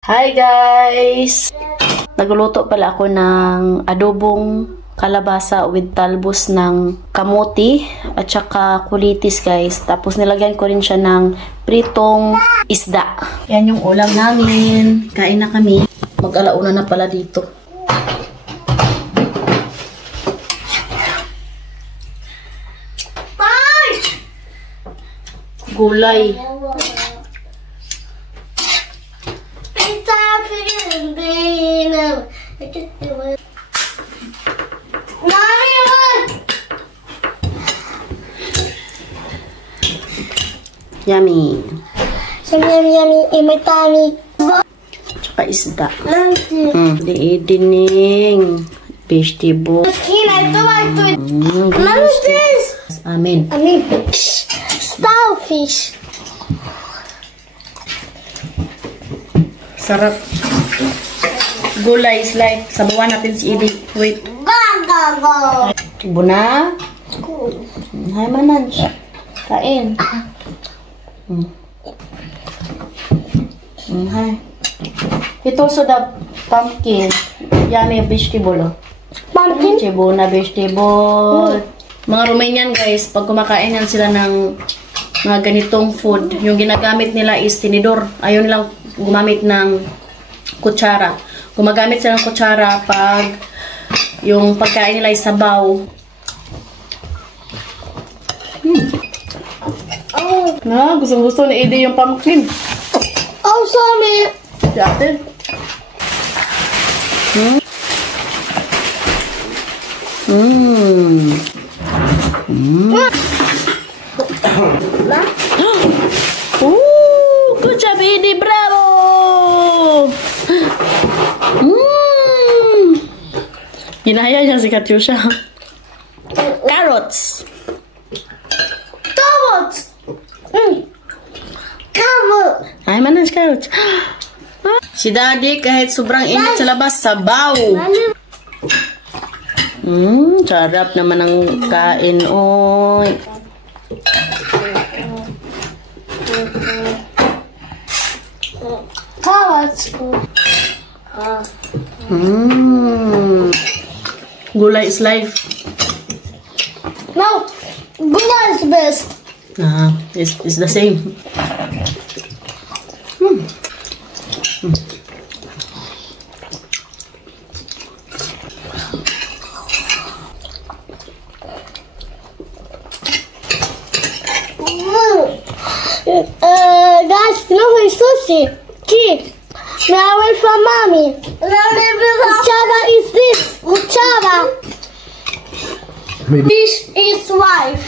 Hi guys! Nagluluto pala ako ng adobong kalabasa with talbos ng kamote at saka kulitis guys. Tapos nilagyan ko rin siya ng pritong isda. Yan yung ulam namin. Kain na kami. Mag-alauna na pala dito. Gulay. Yummy. Yummy, my tummy. Tsaka isda. Diidining. Vegetable. Amen. Starfish. Sarap. Gulay is like, sabawan natin si Edie. Wait. Buna. Hi, Mananj. Kain. Hi. Ito also the pumpkin. Yummy vegetable. Pumpkin? Cebona vegetable. Mga Romanian guys, pag kumakain yan sila ng mga ganitong food, yung ginagamit nila is tinidor. Ayaw nilang gumamit ng kutsara. Gumagamit sila ng kutsara pag yung pagkain nila is sabaw. Na, gusto ni Edie yung pumpkin. Oh, sorry. Si ate. Good job, Edie. Bravo! Ginaya niya si Katyusha. Carrots. Carrots. Carrot. Ay, manas carrots. Si Daddy, kahit sobrang init sa labas, sabaw. Sarap naman ang kain. Oy. Carrots. Gulay is life. No, gula is best. It's the same. Guys, look at sushi. Kid, may I wait for mommy. Uchaba is this. Uchaba. Fish is wife.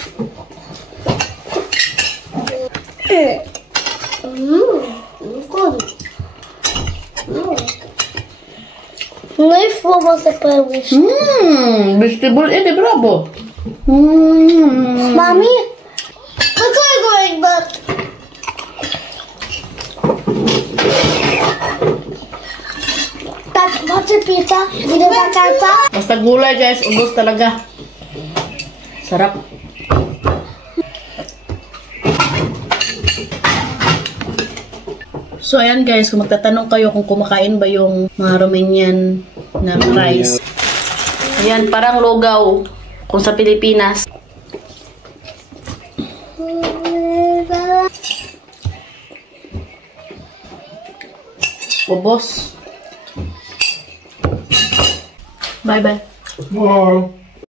Good. Life was a perish. Vegetable, Edie, bravo. Mommy, look at going back. What's a pizza? Did you want pizza? Basta gulay guys, ubos talaga. Sarap. So ayan guys, kung magtatanong kayo kung kumakain ba yung mga Romanian na rice. Ayan, parang lugaw kung sa Pilipinas. Ubos. Bye-bye. Bye.